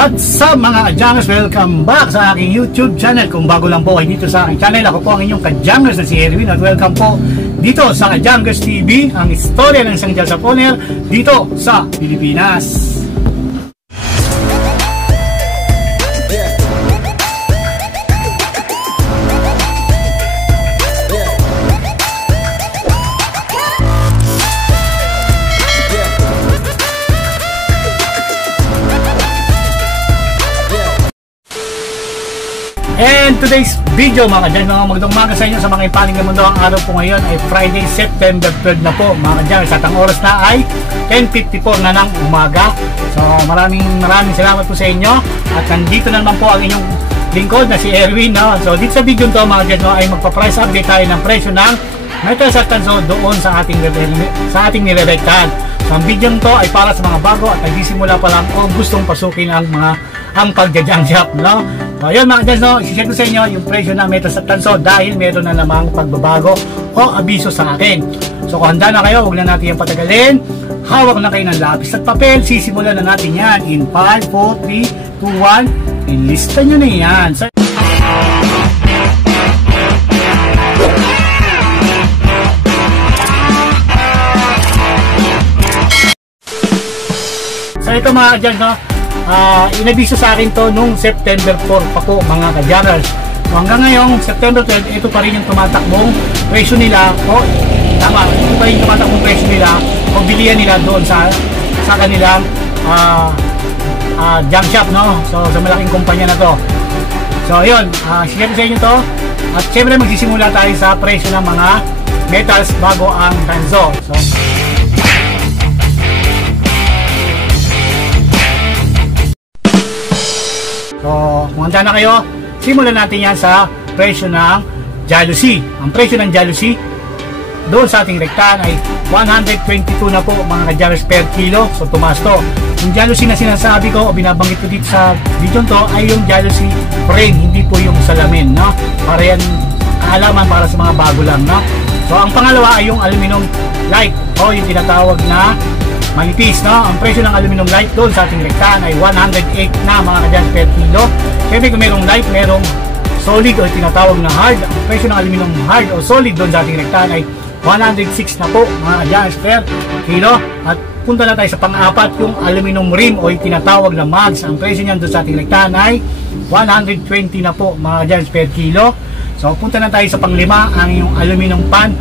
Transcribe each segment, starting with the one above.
What's up mga ka-Jangers? Welcome back sa aking YouTube channel. Kung bago lang po kayo dito sa aking channel, ako po ang inyong ka-Jangers na si Erwin at welcome po dito sa ka-Jangers TV, ang istorya ng isang Jalsaponer dito sa Pilipinas. And today's video mga ka-Jangers, mga magandang umaga sa inyo sa mga ipaling ng mundo. Ang araw po ngayon ay Friday, September 12 na po mga ka-Jangers at ang oras na ay 10:54 na ng umaga. So maraming salamat po sa inyo at nandito na naman po ang inyong lingkod na si Erwin, no? So dito sa video to mga ka-Jangers ay magpa-price update tayo ng presyo ng metals at tanso doon sa ating nirerektahan. So ang video to ay para sa mga bago at nagsisimula pa lang o gustong pasukin ang pagja-junk shop, no? So yun mga ka-Jangers, no? I-share ko sa inyo yung presyo ng metals at tanso dahil meron na namang pagbabago o abiso sa akin. So kung handa na kayo, huwag na natin yung patagalin. Hawak na kayo ng lapis at papel. Sisimulan na natin yan in 5, 4, 3, 2, 1. Ilista nyo na yan. So ito mga ka-Jangers, no? Inabiso sa akin to nung September 4 pa po mga ka-Jangers. So hanggang ngayong September 12, ito pa rin yung tumatakbong presyo nila o tama, ito pa rin yung tumatakbong presyo nila o bilihan nila doon sa kanilang junk shop, no? So sa malaking kumpanya na to. So yun, share ko sa inyo to at syempre magsisimula tayo sa presyo ng mga metals bago ang tanso. So kung handa na kayo, simulan natin yan sa presyo ng Jalousie. Ang presyo ng Jalousie doon sa ating rektahan ay 122 na po mga ka-Jangers per kilo. So tumaas to. Yung Jalousie na sinasabi ko o binabanggit ko dito sa video to ay yung Jalousie frame, hindi po yung salamin, no? Para yan alaman para sa mga bago lang, no? So ang pangalawa ay yung aluminum light o yung tinatawag na manipis, no? Ang presyo ng aluminum light doon sa ating rektahan ay 108 na mga ka-Jangers per kilo. Siyempre kung merong light, merong solid o tinatawag na hard. Ang presyo ng aluminum hard o solid doon sa ating rektahan ay 106 na po mga ka-Jangers per kilo. At punta na tayo sa pang-apat, yung aluminum rim o yung tinatawag na mags. Ang presyo niyan doon sa ating rektahan ay 120 na po mga ka-Jangers per kilo. So punta na tayo sa pang-lima, ang yung aluminum pan,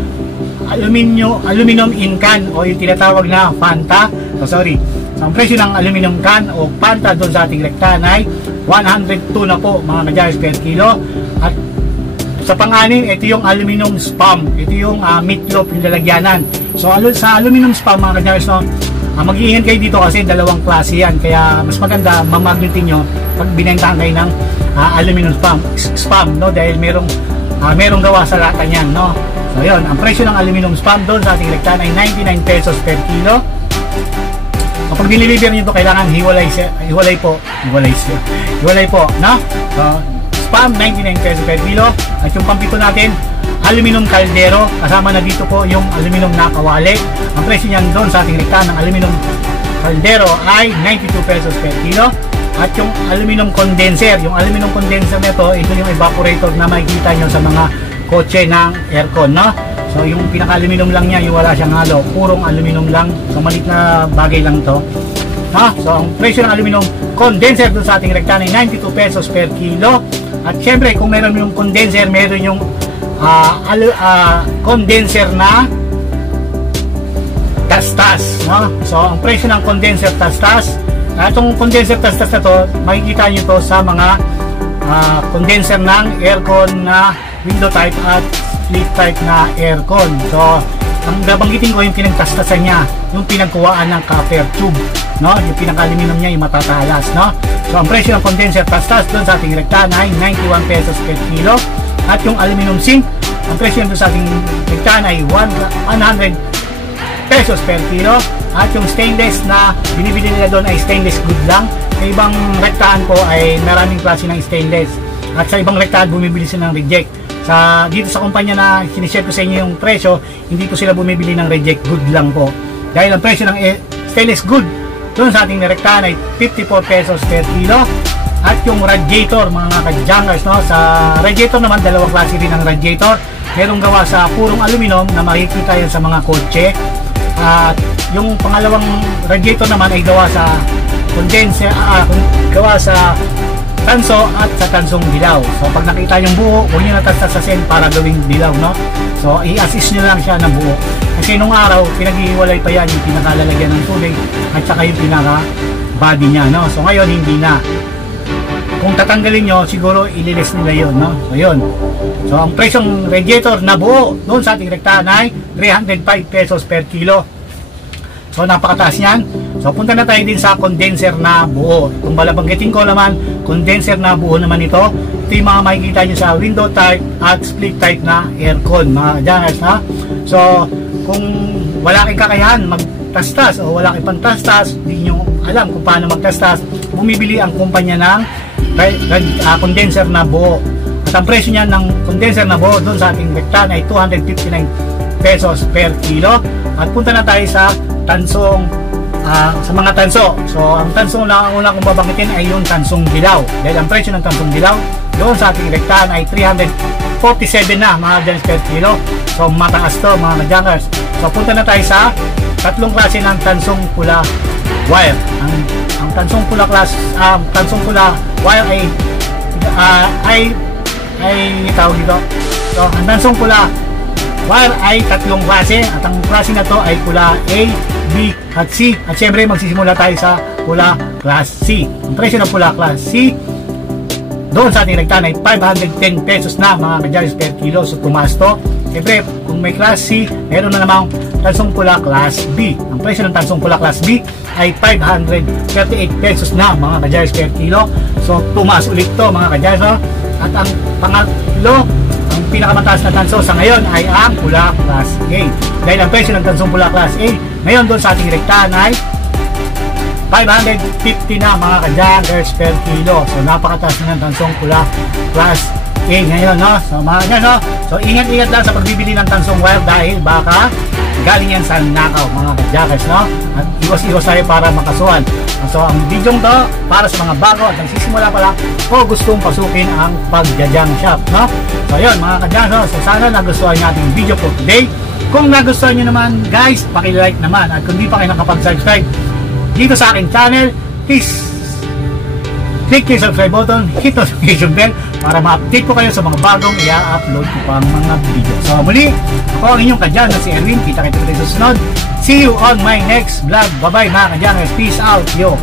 aluminum in can o yung tinatawag na Fanta. So ang presyo ng aluminum can o Fanta doon sa ating rektahan ay 102 na po mga ka-Jangers per kilo. At sa pang-anim, ito yung aluminum spam. Ito yung meatloaf yung lalagyanan. So sa aluminum spam mga ka-Jangers, no, mag-iingat kayo dito kasi dalawang klase yan. Kaya mas maganda mamagnetin nyo pag binentahan kayo ng aluminum spam, no, dahil merong gawa sa lata niyan, no. So yun, ang presyo ng aluminum spam doon sa ating rektahan ay 99 pesos per kilo. Kapag diniliver nyo ito, kailangan hiwalay po, no? So, spam 99 pesos per kilo. At yung pampito natin, aluminum caldero, kasama na dito po yung aluminum na kawali. Ang presyo niyan doon sa ating rektahan ng aluminum caldero ay 92 pesos per kilo. At yung aluminum condenser na ito, ito yung evaporator na makikita nyo sa mga kotse ng aircon, no? So yung pinaka-aluminum lang niya, yung wala siyang halo, purong aluminum lang. So maliit na bagay lang to, no? So ang presyo ng aluminum condenser doon sa ating rektahan ay 92 pesos per kilo. At syempre kung meron yung condenser, meron yung condenser na tastas, no? So ang presyo ng condenser tastas, itong condenser tastas na to, makikita nyo to sa mga condenser ng aircon na window type at split type na aircon. So ang babanggitin ko yung pinagtastasan niya, yung pinagkuhaan ng copper tube, no? Yung pinaka-aluminum niya, yung matatalas, no? So ang presyo ng condenser tastas doon sa ating rektahan ay 91 pesos per kilo. At yung aluminum sink, ang presyo doon sa ating rektahan ay 100 pesos per kilo. At yung stainless na binibili nila doon ay stainless good lang. Sa ibang rektahan po ay maraming klase ng stainless. At sa ibang rektahan bumibili sila ng reject. Dito sa kumpanya na sinishare ko sa inyo yung presyo, hindi po sila bumibili ng reject good lang po. Dahil ang presyo ng stainless good doon sa ating nirektahan ay 54 pesos per kilo. At yung radiator mga ka-jungers, no? Sa radiator naman, dalawang klase rin ang radiator. Merong gawa sa purong aluminum na makikita yan sa mga kotse. At yung pangalawang radiator naman ay gawa sa condenser, gawa sa tanso at sa tansong dilaw. So pag nakita yung buo, huwag nyo natastasasin para gawing dilaw, no? So i-assist nyo lang siya ng buo. Kasi nung araw, pinag-iwalay pa yan yung pinakalalagyan ng tubig at saka yung pinaka body niya, no? So ngayon hindi na. Kung tatanggalin nyo, siguro ililis nila yun, no? So yun. So ang presyong radiator na buo doon sa ating rektahan ay 305 pesos per kilo. So napakataas yan. So punta na tayo din sa condenser na buo. Kung balabanggitin ko naman, condenser na buo naman ito. Ito yung mga makikita nyo sa window type at split type na aircon, mga jungers, ha? So kung wala kayong kakayahan magtastas o wala kayong pantastas, hindi nyo alam kung paano magtastas, bumibili ang kumpanya ng condenser na buo. At ang presyo niya ng condenser na buo doon sa ating rektahan ay 259 pesos per kilo. At punta na tayo sa tansong, sa mga tanso. So ang tansong na una kong babanggitin ay yung tansong dilaw. Dahil ang presyo ng tansong dilaw doon sa ating rektahan ay 347 na mga jungers per kilo. So mataas to mga jungers. So punta na tayo sa tatlong klase ng tansong pula wire. Ang tansong pula tansong pula wire ay tawag dito. So ang tansong pula wire ay tatlong klase at ang klase na to ay pula A, B at C. At syempre magsisimula tayo sa pula class C. Ang presyo ng pula class C doon sa ating rektahan ay 510 pesos na mga ka-jungers per kilo. So tumaas to. Syempre kung may class C, meron na namang tansong pula class B. Ang presyo ng tansong pula class B ay 538 pesos na mga ka-jungers per kilo. So tumaas ulit to mga ka-jungers, no? At ang pangatlo, ang pinakamataas na tanso sa ngayon ay ang pula class A. Dahil ang presyo ng tansong pula class A ngayon doon sa ating rektahan ay 550 na mga ka-jungers per kilo. So napakataas na ng tansong pula class A ngayon, no? So mga ganyan, no? So ingat-ingat lang sa pagbibili ng tansong wire dahil baka galing yan sa nakaw mga ka-jungers, no? At iwas-iwas tayo para makasuhan. So ang video to para sa mga bago at nagsisimula pa lang o gustong pasukin ang pag-jang shop, no? So yun mga ka-jungers, no? So sana nagustuhan niyo ating video for today. Kung nagustuhan niyo naman guys, paki-like naman. At kung di pa kayo nakapag-subscribe dito sa aking channel, please click yung subscribe button, hit notification bell para ma-update ko kayo sa mga bagong i-upload ko pang mga video. So muli, ako ang inyong kadyan na si Erwin. Kita-kita sa susunod. See you on my next vlog. Bye bye mga kadyan. Peace out yo.